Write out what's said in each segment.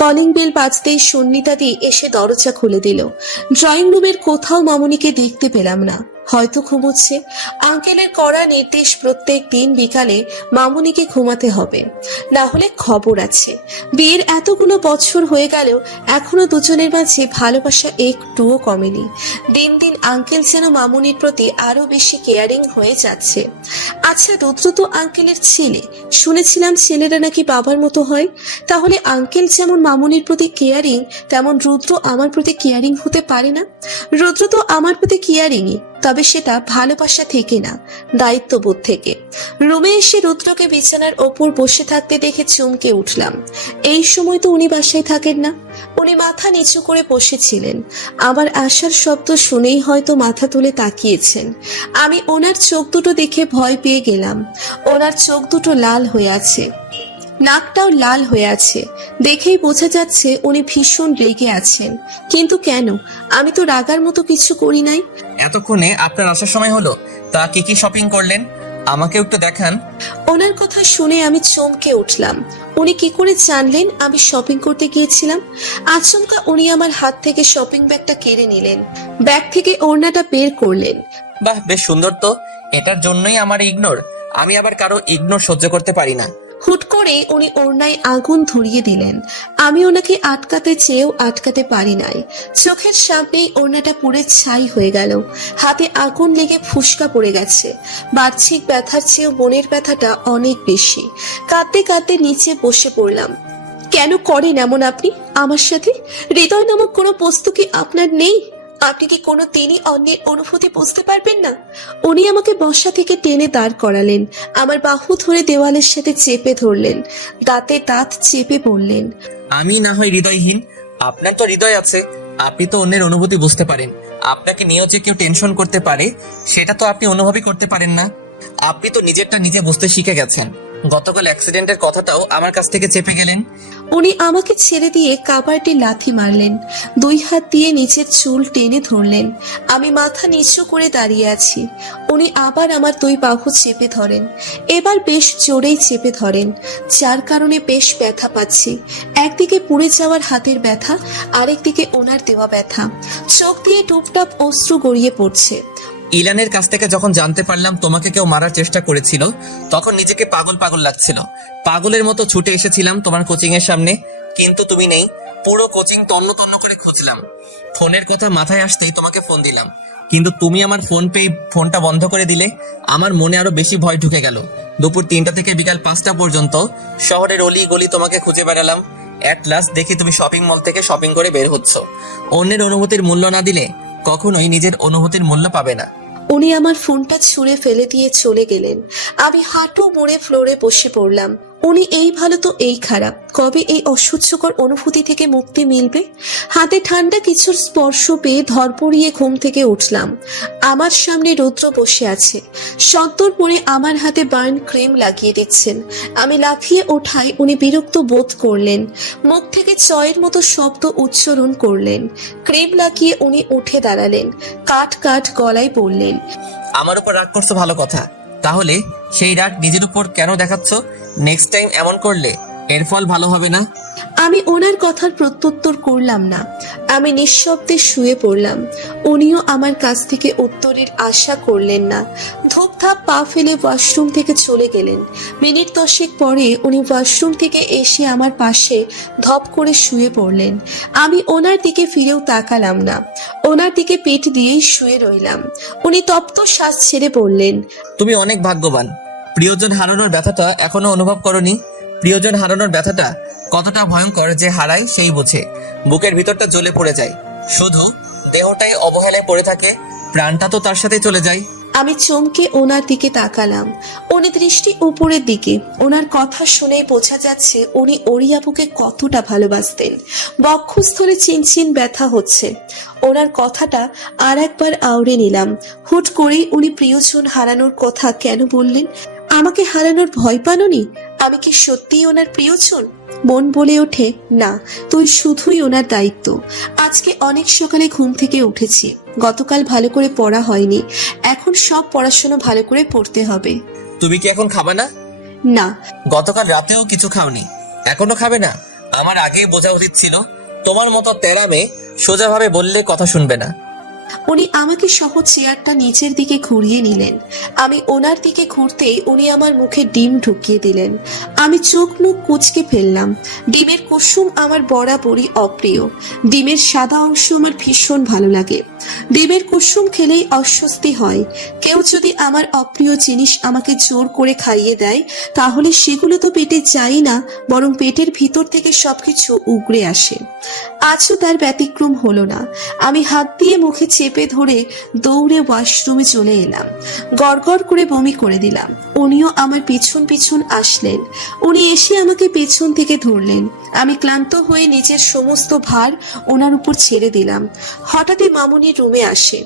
Calling bell বাজতেই সুন্নিতাদি এসে দরজা খুলে দিল। ড্রয়িং রুমের কোথাও মামুনিকে দেখতে পেলাম না, হয়তো ঘুমোচ্ছে। আঙ্কেলের কড়া নির্দেশ, প্রত্যেক দিন বিকালে মামুনিকে ঘুমাতে হবে, না হলে খবর আছে। বিয়ের এতগুলো বছর হয়ে গেলেও এখনো দুজনের মাঝে ভালোবাসা একটুও কমেনি। দিন দিন আঙ্কেল যেন মামুনির প্রতি আরো বেশি কেয়ারিং হয়ে যাচ্ছে। আচ্ছা, রুদ্র তো আঙ্কেলের ছেলে, শুনেছিলাম ছেলেরা নাকি বাবার মতো হয়। তাহলে আঙ্কেল যেমন মামুনির প্রতি কেয়ারিং, তেমন রুদ্র আমার প্রতি কেয়ারিং হতে পারে না? রুদ্র তো আমার প্রতি কেয়ারিংই, তবে সেটা ভালোবাসা থেকে না, দায়িত্ববোধ থেকে। রুমে এসে রুদ্রকে বিছানার ওপর বসে থাকতে দেখে চমকে উঠলাম। এই সময় তো উনি বাসায় থাকেন না। উনি মাথা নিচু করে বসেছিলেন। আমার আসার শব্দ শুনেই হয়তো মাথা তুলে তাকিয়েছেন। আমি ওনার চোখ দুটো দেখে ভয় পেয়ে গেলাম। ওনার চোখ দুটো লাল হয়ে আছে, নাকটাও লাল হয়ে আছে। দেখেই বোঝা যাচ্ছে উনি ভীষণ রেগে আছেন। কিন্তু কেন? আমি তো রাগার মতো কিছু করি নাই। এতক্ষণে আপনার আসার সময় হলো, তা কি কি শপিং করলেন আমাকে একটু দেখান। ওনার কথা শুনে আমি চমকে উঠলাম। উনি কি করে জানলেন আমি শপিং করতে গিয়েছিলাম? আচমকা উনি আমার হাত থেকে শপিং ব্যাগটা কেড়ে নিলেন, ব্যাগ থেকে ওড়নাটা বের করলেন। বাহ, বেশ সুন্দর তো। এটার জন্যই আমার ইগনোর। আমি আবার কারো ইগনোর সহ্য করতে পারি না। হুট করে উনি ওড়নায় আগুন ধরিয়ে দিলেন। আমি ওনাকে আটকাতে চেয়েও আটকাতে পারি নাই। চোখের সামনেই ওড়নাটা পুড়ে ছাই হয়ে গেল। হাতে আগুন লেগে ফুসকা পড়ে গেছে। বাহ্যিক ব্যথার চেয়েও মনের ব্যথাটা অনেক বেশি। কাঁদতে কাঁদতে নিচে বসে পড়লাম। কেন করেন এমন আপনি আমার সাথে? হৃদয় নামক কোনো বস্তু কি আপনার নেই? আপনি কি কোনো দিনই অন্যের অনুভূতি বুঝতে পারবেন না? উনি আমাকে বসা থেকে টেনে দাঁড় করালেন, আমার বাহু ধরে দেওয়ালের সাথে চেপে ধরলেন, দাঁতে দাঁত চেপে বললেন, আমি না হয় হৃদয়হীন, আপনার তো হৃদয় আছে। আপনি তো অন্যের অনুভূতি বুঝতে পারেন। আপনাকে নিয়েও যে কেউ টেনশন করতে পারে, সেটা তো আপনি অনুভবই করতে পারেন না। আপনি তো নিজেরটা নিজে বুঝতে শিখে গেছেন। গতকাল অ্যাক্সিডেন্টের কথাটাও আমার কাছ থেকে চেপে গেলেন। উনি আমাকে ছেড়ে দিয়ে কাবারটি লাথি মারলেন, দুই হাত দিয়ে নিচের চুল টেনে ধরলেন। আমি মাথা নিচু করে দাঁড়িয়ে আছি। উনি আবার আমার দুই বাহু চেপে ধরেন, এবার বেশ জোরেই চেপে ধরেন, যার কারণে বেশ ব্যথা পাচ্ছি। একদিকে পুড়ে যাওয়ার হাতের ব্যথা, আরেকদিকে ওনার দেওয়া ব্যথা। চোখ দিয়ে টুপটাপ অশ্রু গড়িয়ে পড়ছে। ইলানের কাছ থেকে যখন জানতে পারলাম তোমাকে কেউ মারার চেষ্টা করেছিল, তখন নিজেকে পাগল পাগল লাগছিল। পাগলের মতো ছুটে এসেছিলাম তোমার কোচিং এর সামনে, কিন্তু তুমি নেই। পুরো কোচিং তন্ন তন্ন করে খুঁজলাম। ফোনের কথা মাথায় আসতেই তোমাকে ফোন দিলাম, কিন্তু তুমি আমার ফোন পেয়ে ফোনটা বন্ধ করে দিলে। আমার মনে আরো বেশি ভয় ঢুকে গেল। দুপুর 3টা থেকে বিকাল 5টা পর্যন্ত শহরের অলি গলি তোমাকে খুঁজে বেড়ালাম। এট লাস্ট দেখি তুমি শপিং মল থেকে শপিং করে বের হচ্ছ। অন্যের অনুভূতির মূল্য না দিলে কখনোই নিজের অনুভূতির মূল্য পাবে না। উনি আমার ফোনটা ছুঁড়ে ফেলে দিয়ে চলে গেলেন। আমি হাঁটু মুড়ে ফ্লোরে বসে পড়লাম। উনি এই ভালো তো এই খারাপ, কবে এই অসহ্যকর অনুভূতি থেকে মুক্তি মিলবে? হাতে ঠান্ডা কিছুর স্পর্শ পেয়ে ধরপড়িয়ে ঘুম থেকে উঠলাম। আমার সামনে রুদ্র বসে আছে। সত্তর পরে আমার হাতে বার্ন ক্রিম লাগিয়ে দিচ্ছেন। আমি লাফিয়ে ওঠায় উনি বিরক্ত বোধ করলেন, মুখ থেকে চয়ের মতো শব্দ উচ্চারণ করলেন। ক্রিম লাগিয়ে উনি উঠে দাঁড়ালেন, কাট কাট গলায় বললেন, আমার উপর রাগ করছো ভালো কথা, তাহলে সেই রাগ নিজের উপর কেন দেখাচ্ছ? নেক্সট টাইম এমন করলে এর ফল ভালো হবে না। আমি ওনার কথার প্রত্যুত্তর করলাম না। আমি নিঃশব্দে শুয়ে পড়লাম। উনিও আমার কাছ থেকে উত্তরের আশা করলেন না। ধূপধাপ পা ফেলে ওয়াশরুম থেকে চলে গেলেন। মিনিট 10 পরে উনি ওয়াশরুম থেকে এসে আমার পাশে ধপ করে শুয়ে পড়লেন। আমি ওনার দিকে ফিরেও তাকালাম না, ওনার দিকে পিঠ দিয়েই শুয়ে রইলাম। উনি তপ্ত শ্বাস ছেড়ে বললেন, তুমি অনেক ভাগ্যবান। প্রিয়জন হারানোর ব্যথাটা এখনো অনুভব করনি। প্রিয়জন হারানোর ব্যথাটা কতটা ভয়ঙ্কর যে হারায় সেই বোঝে। বুকের ভিতরটা জ্বলে পড়ে যায়, শুধু দেহটাই অবহেলায় পড়ে থাকে, প্রাণটা তো তার সাথে চলে যায়। আমি চমকে ওনার দিকে তাকালাম। উনি দৃষ্টি উপরের দিকে। ওনার কথা শুনেই বোঝা যাচ্ছে উনি ওরিয়াপুকে কতটা ভালোবাসতেন। বক্ষস্থলে চিনচিন ব্যথা হচ্ছে। ওনার কথাটা আর একবার আওড়ে নিলাম। হুট করেই উনি প্রিয়জন হারানোর কথা কেন বললেন? আমাকে হারানোর ভয় পানোনি? আমি কি সত্যিই ওনার প্রিয়জন? মন বলে ওঠে, না, তুই শুধুই ওনার দায়িত্ব। আজকে অনেক সকালে ঘুম থেকে উঠেছি। গতকাল ভালো করে পড়া হয়নি, এখন সব পড়াশোনা ভালো করে পড়তে হবে। তুমি কি এখন খাবে না? না। গতকাল রাতেও কিছু খাওনি, এখনো খাবে না? আমার আগেই বোঝা উচিত ছিল তোমার মতো তেরা মেয়ে সোজাভাবে বললে কথা শুনবে না। উনি আমাকে সহ চেয়ারটা নিচের দিকে ঘুরিয়ে নিলেন। আমি ওনার দিকে ঘুরতেই উনি আমার মুখে ডিম ঢুকিয়ে দিলেন। আমি চোখ মুখ কুঁচকে ফেললাম। ডিমের কুসুম আমার বরাবরই অপ্রিয়। ডিমের সাদা অংশ আমার ভীষণ ভালো লাগে। ডিমের কুসুম খেলেই অস্বস্তি হয়। কেউ যদি আমার অপ্রিয় জিনিস আমাকে জোর করে খাইয়ে দেয়, তাহলে সেগুলো তো পেটে যায় না, বরং পেটের ভিতর থেকে সবকিছু উগড়ে আসে। আজও তার ব্যতিক্রম হলো না। আমি হাত দিয়ে মুখে চেপে ধরে দৌড়ে ওয়াশরুমে চলে এলাম। গড়গড় করে বমি করে দিলাম। উনিও আমার পিছন পিছন আসলেন। উনি এসে আমাকে পেছন থেকে ধরলেন। আমি ক্লান্ত হয়ে নিজের সমস্ত ভার ওনার উপর ছেড়ে দিলাম। হঠাৎই মামুনি রুমে আসে।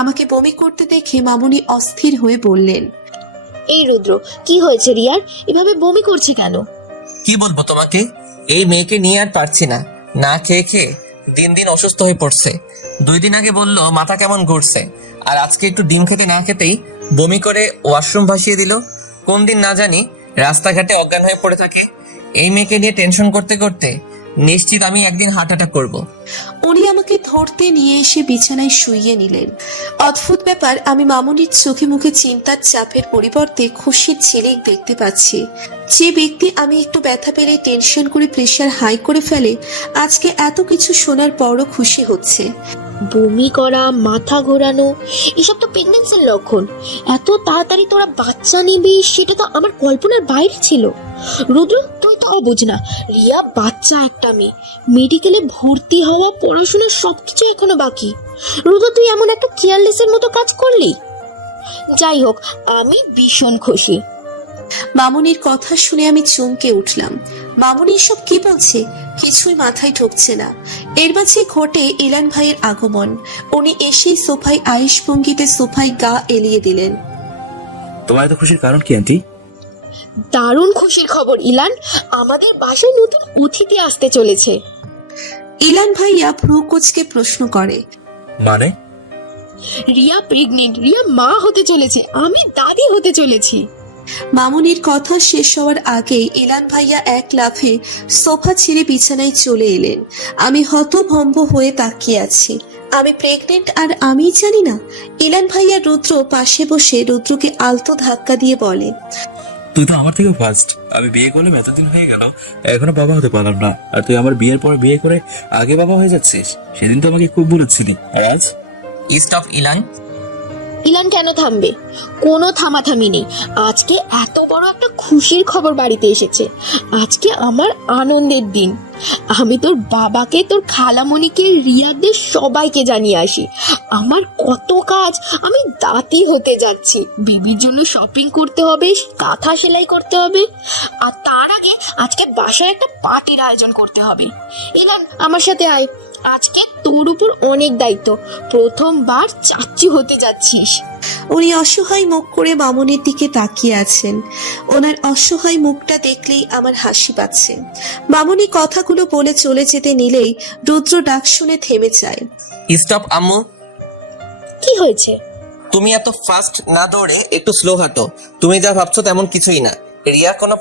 আমাকে বমি করতে দেখে মামুনি অস্থির হয়ে বললেন, এই রুদ্র, কি হয়েছে রিয়ার? এভাবে বমি করছে কেন? কি বলবো তোমাকে, এই মেয়েকে নিয়ে আর পারছি না। না খেয়ে খেয়ে দিন দিন অসুস্থ হয়ে পড়ছে। 2 দিন আগে বললো মাথা কেমন ঘুরছে, আর আজকে একটু ডিম খেতে না খেতেই বমি করে ওয়াশরুম ভাসিয়ে দিল। কোন দিন না জানি রাস্তাঘাটে অজ্ঞান হয়ে পড়ে থাকে। এই মেয়েকে নিয়ে টেনশন করতে করতে নিশ্চিত আমি একদিন হার্ট অ্যাটাক করবো। উনি আমাকে ধরতে নিয়ে এসে বিছানায় শুইয়ে নিলেন। অদ্ভুত ব্যাপার, আমি মামুনির চোখে মুখে চিন্তার চাপের পরিবর্তে খুশির ঝিলিক দেখতে পাচ্ছি। যে ব্যক্তি আমি একটু ব্যথা পেলে টেনশন করে প্রেশার হাই করে ফেলে, আজকে এত কিছু শোনার পরও খুশি হচ্ছে। বমি করা, মাথা ঘোরানো, এসব তো প্রেগন্যান্সির লক্ষণ। এত তাড়াতাড়ি তোরা বাচ্চা নিবি সেটা তো আমার কল্পনার বাইরে ছিল। রুদ্র, তুই তো অবুঝ না, রিয়া বাচ্চা একটা মেয়ে, মেডিকেলে ভর্তি হওয়া, পড়াশোনা সবকিছু এখনো বাকি। রুদ্র, তুই এমন একটা কেয়ারলেসের মতো কাজ করলি। যাই হোক, আমি ভীষণ খুশি। মামুনির কথা শুনে আমি চমকে উঠলাম। মামুনি সব কি বলছে কিছুই মাথায় ঢুকছে না। এর মাঝে ঘটে ইলান ভাইয়ের আগমন। উনি এসেই সোফায় আয়েশ ভঙ্গিতে সোফায় গা এলিয়ে দিলেন। তোমার এত খুশির কারণ কি আন্টি? দারুণ খুশির খবর ইলান, আমাদের বাসায় নতুন অতিথি আসতে চলেছে। ইলান ভাইয়া ভ্রু কুঁচকে প্রশ্ন করে, মানে? রিয়া প্রেগনেন্ট, রিয়া মা হতে চলেছে, আমি দাদি হতে চলেছি। মামুনির কথা শেষ হওয়ার আগেই ইলান ভাইয়া এক লাফে সোফা ছেড়ে বিছানায় চলে এলেন। আমি হতভম্ব হয়ে তাকিয়ে আছি। আমি প্রেগনেন্ট আর আমি জানি না। ইলান ভাইয়া রুদ্র পাশে বসে রুদ্রকে আলতো ধাক্কা দিয়ে বলে, তুই তো আমার থেকেও ফার্স্ট। আমি বিয়ে করলাম, এতদিন হয়ে গেল, এখনো বাবা হতে পারলাম না, আর তুই আমার বিয়ের পর বিয়ে করে আগে বাবা হয়ে যাচ্ছিস। সেদিন তো আমাকে খুব বলেছিলি, আর আজ? স্টপ ইলান। ইলান কেন থামবে? কোনো থামাথামি নেই। আজকে এত বড় একটা খুশির খবর বাড়িতে এসেছে। আজকে আমার আনন্দের দিন। আমি তোর বাবাকে, তোর খালামণিকে, রিয়াদের সবাইকে জানিয়ে আসি আমার কত কাজ। আমি দাদি হতে যাচ্ছি। বেবির জন্য শপিং করতে হবে, কাঁথা সেলাই করতে হবে, আর তার আগে আজকে বাসায় একটা পার্টির আয়োজন করতে হবে। ইলান, আমার সাথে আয়। আজকে তোর উপর অনেক দায়িত্ব। প্রথমবার চাচি হতে যাচ্ছিস। উনি অসহায় মুখ করে মামুনির দিকে তাকিয়ে আছেন। ওনার অসহায় মুখটা দেখলেই আমার হাসি পাচ্ছে। মামুনি কথাগুলো বলে চলে যেতে নিলেই রুদ্র ডাক শুনে থেমে যায়। স্টপ আম্মু। কি হয়েছে? তুমি এত ফাস্ট না দৌড়ে একটু স্লো হাঁটো। তুমি যা ভাবছো তেমন কিছুই না। রিয়া কোনো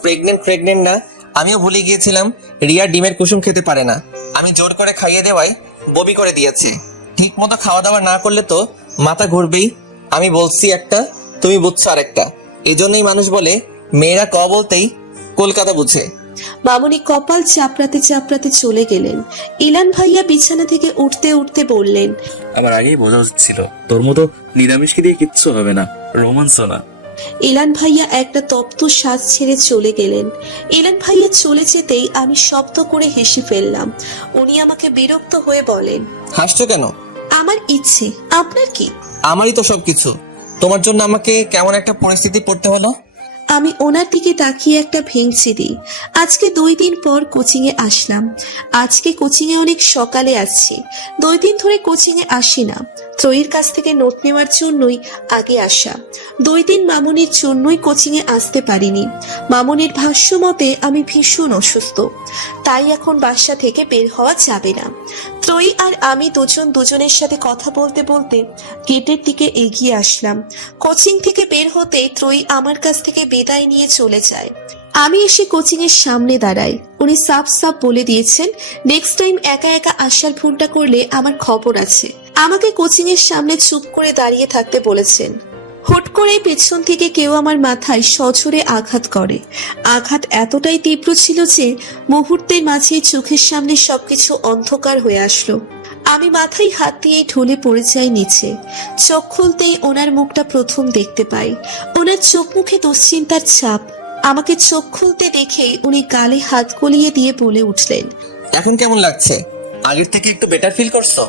প্রেগনেন্ট না। আমিও ভুলে গিয়েছিলাম রিয়া ডিমের কুসুম খেতে পারে না। আমি জোর করে খাইয়ে দেওয়ায় বমি করে দিয়েছে। ঠিক মতো খাওয়া দাওয়া না করলে তো মাথা ঘুরবেই। আমি বলছি একটা, তুমি বুঝছো আরেকটা। এই জন্যই মানুষ বলে মেয়েরা ক বলতেই কলকাতা বুঝে। মামুনি কপাল চাপড়াতে চাপড়াতে চলে গেলেন। ইলান ভাইয়া বিছানা থেকে উঠতে উঠতে বললেন, আমার আগেই বোঝা উচিত ছিল, তোর মতো নিরামিষকে দিয়ে কিচ্ছু হবে না, রোমান্সও না। ইলান ভাইয়া একটা তপ্ত শ্বাস ছেড়ে চলে গেলেন। ইলান ভাইয়া চলে যেতেই আমি শব্দ করে হেসে ফেললাম। উনি আমাকে বিরক্ত হয়ে বলেন, হাসছো কেন? আমার ইচ্ছে, আপনার কি? আমারই তো সবকিছু। তোমার জন্য আমাকে কেমন একটা পরিস্থিতি পড়তে হলো। আমি ওনার দিকে তাকিয়ে একটা ভেঙচি দিই। আজকে 2 দিন পর কোচিং এ আসলাম। আজকে কোচিং এ অনেক সকালে আসছি। 2 দিন ধরে কোচিং এ আসি না। ত্রয়ীর কাছ থেকে নোট নেওয়ার জন্যই আগে আসা। 2 দিন মামুনির জন্যই কোচিং এ আসতে পারিনি। মামুনির ভাষ্য মতে আমি ভীষণ অসুস্থ, তাই এখন বাসা থেকে বের হওয়া যাবে না। ত্রয়ী আর আমি দুজনের সাথে কথা বলতে বলতে গেটের দিকে এগিয়ে আসলাম। কোচিং থেকে বের হতে ত্রয়ী আমার কাছ থেকে বিদায় নিয়ে চলে যায়। আমি এসে কোচিং এর সামনে দাঁড়াই। উনি সাফ সাফ বলে দিয়েছেন নেক্সট টাইম একা একা আসার ফোনটা করলে আমার খবর আছে। আমাকে কোচিং এর সামনে চুপ করে দাঁড়িয়ে থাকতে বলেছেন। হুট করে পেছন থেকে কেউ আমার মাথায় সজোরে আঘাত করে। আঘাত এতটাই তীব্র ছিল যে মুহূর্তের মাঝে চোখের সামনে সবকিছু অন্ধকার হয়ে আসলো। আমি মাথায় হাত দিয়ে ঢলে পড়ে যাই নিচে। চোখ খুলতেই ওনার মুখটা প্রথম দেখতে পাই। ওনার চোখ মুখে দুশ্চিন্তার ছাপ। আমাকে চোখ খুলতে দেখেই উনি গালে হাত গলিয়ে দিয়ে বলে উঠলেন, এখন কেমন লাগছে? আগের থেকে একটু বেটার ফিল করছো?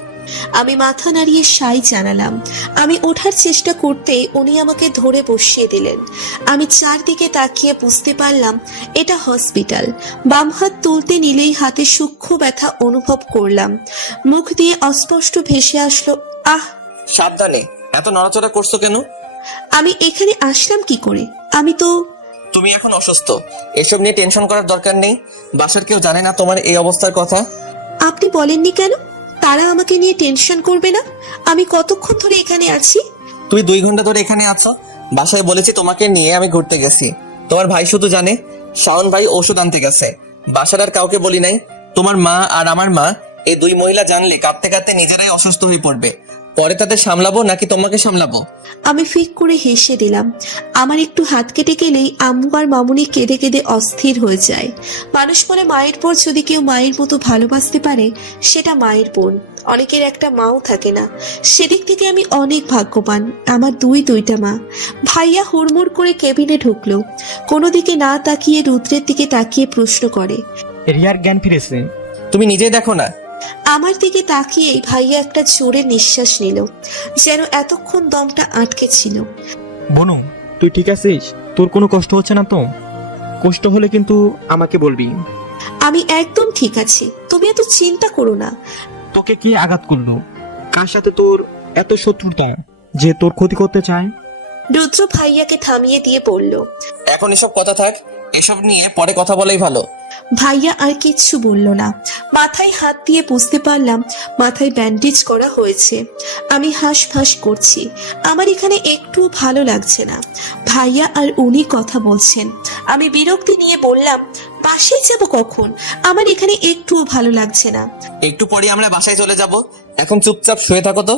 আমি মাথা নাড়িয়ে সাই জানালাম। আমি ওঠার চেষ্টা করতেই উনি আমাকে ধরে বসিয়ে দিলেন। আমি চারদিকে তাকিয়ে বুঝতে পারলাম এটা হসপিটাল। বাম হাত তুলতে নিলেই হাতে সূক্ষ্ম ব্যথা অনুভব করলাম। মুখ দিয়ে অস্পষ্ট ভেসে আসলো, আহ। সাবধানে, এত নড়াচড়া করছো কেন? আমি এখানে আসলাম কি করে? আমি তো তুমি এখন অসুস্থ, এসব নিয়ে টেনশন করার দরকার নেই। বাসার কেউ জানে না তোমার এই অবস্থার কথা। আপনি বলেননি কেন তারা আমাকে নিয়ে টেনশন করবে না? আমি কতক্ষণ ধরে এখানে আছি? তুই 2 ঘন্টা ধরে এখানে আছো। বাসায় বলেছি তোমাকে নিয়ে আমি ঘুরতে গেছি। তোমার ভাই শুধু জানে, শাওন ভাই ওষুধ আনতে গেছে। বাসার আর কাউকে বলি নাই। তোমার মা আর আমার মা, এই 2 মহিলা জানলে কাঁদতে কাঁদতে নিজেরাই অসুস্থ হয়ে পড়বে। পরে তাদের সামলাবো নাকি তোমাকে সামলাবো? আমি ফিক করে হেসে দিলাম। আমার একটু হাত কেটে গেলেই আম্মু আর মামুনি কেঁদে কেঁদে অস্থির হয়ে যায়। মানুষ বলে মায়ের পর যদি কেউ মায়ের মতো ভালোবাসতে পারে সেটা মায়ের বোন। অনেকের একটা মাও থাকে না। সেদিক থেকে আমি অনেক ভাগ্যবান। আমার দুইটা মা। ভাইয়া হুড়মুড় করে কেবিনে ঢুকলো। কোনো দিকে না তাকিয়ে রুদ্রের দিকে তাকিয়ে প্রশ্ন করে, রিয়ার জ্ঞান ফিরেছে? তুমি নিজেই দেখো না। আমার দিকে তাকিয়েই ভাইয়া একটা জোরে নিঃশ্বাস নিল, যেন এতক্ষণ দমটা আটকে ছিল। বনু, তুই ঠিক আছিস? তোর কোনো কষ্ট হচ্ছে না তো? কষ্ট হলে কিন্তু আমাকে বলবি। আমি একদম ঠিক আছি, তুমি এত চিন্তা করো না। তোকে কে আঘাত করলো? কার সাথে তোর এত শত্রুতা যে তোর ক্ষতি করতে চায়? রুদ্র ভাইয়াকে থামিয়ে দিয়ে বলল। এখন এসব কথা থাক, এসব নিয়ে পরে কথা বলাই ভালো। ভাইয়া আর কিচ্ছু বলল না। মাথায় হাত দিয়ে বুঝতে পারলাম মাথায় ব্যান্ডেজ করা হয়েছে। আমি হাঁসফাঁস করছি। আমার এখানে একটু ভালো লাগছে না। ভাইয়া আর উনি কথা বলছেন। আমি বিরক্তি নিয়ে বললাম, বাসায় যাব কখন? আমার এখানে একটুও ভালো লাগছে না। একটু পরে আমরা বাসায় চলে যাব। এখন চুপচাপ শুয়ে থাকো তো।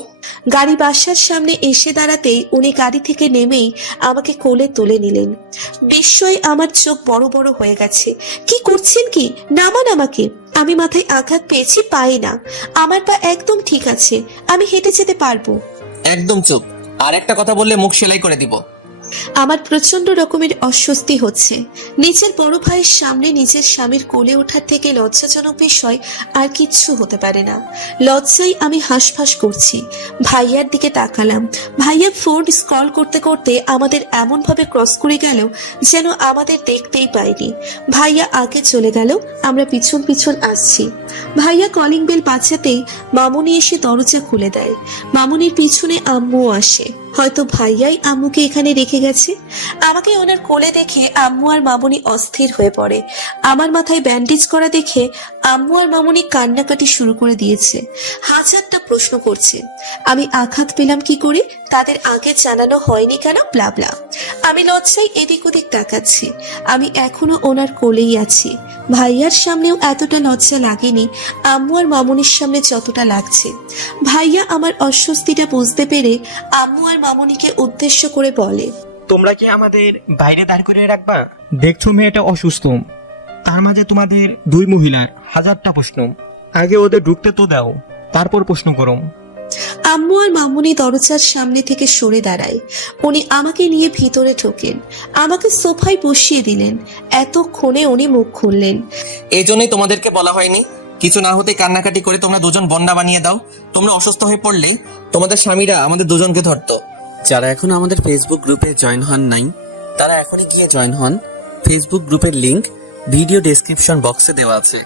গাড়ি বাসার সামনে এসে দাঁড়াতেই উনি গাড়ি থেকে নেমেই আমাকে কোলে তুলে নিলেন। বিস্ময়ে আমার চোখ বড় বড় হয়ে গেছে। কি করছেন কি? নামান আমাকে। আমি মাথায় আঘাত পেয়েছি, পাই না। আমার পা একদম ঠিক আছে, আমি হেঁটে যেতে পারবো। একদম চুপ। আর একটা কথা বললে মুখ সেলাই করে দিব। আমার প্রচন্ড রকমের অস্বস্তি হচ্ছে। নিজের বড় ভাইয়ের সামনে নিজের স্বামীর কোলে ওঠার থেকে লজ্জাজনক বিষয় আর কিচ্ছু হতে পারে না। লজ্জায় আমি হাঁসফাঁস করছি। ভাইয়ার দিকে তাকালাম। ভাইয়া ফোন স্ক্রল করতে করতে আমাদের এমন ভাবে ক্রস করে গেল যেন আমাদের দেখতেই পাইনি। ভাইয়া আগে চলে গেল, আমরা পিছন পিছন আসছি। ভাইয়া কলিং বেল বাজাতেই মামুনি এসে দরজা খুলে দেয়। মামুনির পিছনে আম্মুও আসে। হয়তো ভাইয়াই আম্মুকে এখানে রেখে গেছে। আমাকে ওনার কোলে দেখে আম্মু আর মামুনি অস্থির হয়ে পড়ে। আমার মাথায় ব্যান্ডেজ করা দেখে আম্মু আর মামুনি কান্নাকাটি শুরু করে দিয়েছে। হাজারটা প্রশ্ন করছে আমি আঘাত পেলাম কি করে, তাদের আগে জানানো হয়নি কেন, ব্লাবলা। আমি লজ্জায় এদিক ওদিক তাকাচ্ছি। আমি এখনো ওনার কোলেই আছি। ভাইয়ার সামনেও এতটা লজ্জা লাগেনি আম্মু আর মামুনির সামনে যতটা লাগছে। ভাইয়া আমার অস্বস্তিটা বুঝতে পেরে আম্মু আর মামুনিকে উদ্দেশ্য করে বলে, তোমরা কি আমাদের বাইরে দাঁড় করে রাখবা? দেখছো মেয়েটা অসুস্থ, তার মাঝে তোমাদের 2 মহিলার হাজারটা প্রশ্ন। আগে ওদের ঢুকতে তো দাও, তারপর প্রশ্ন করো। আম্মু আর মামুনি দরজার সামনে থেকে সরে দাঁড়ায়। উনি আমাকে নিয়ে ভিতরে ঢোকেন, আমাকে সোফায় বসিয়ে দিলেন। এতক্ষণে উনি মুখ খুললেন। এই জন্যই তোমাদেরকে বলা হয়নি কিছু না হতে কান্নাকাটি করে তোমরা দুজন বন্যা বানিয়ে দাও। তোমরা অসুস্থ হয়ে পড়লে তোমাদের স্বামীরা আমাদের দুজনকে ধরতো। যারা এখন আমাদের ফেসবুক গ্রুপে জয়েন হন নাই, তারা এখনই গিয়ে জয়েন হন। ফেসবুক গ্রুপের লিংক ভিডিও ডেসক্রিপশন বক্সে দেওয়া আছে।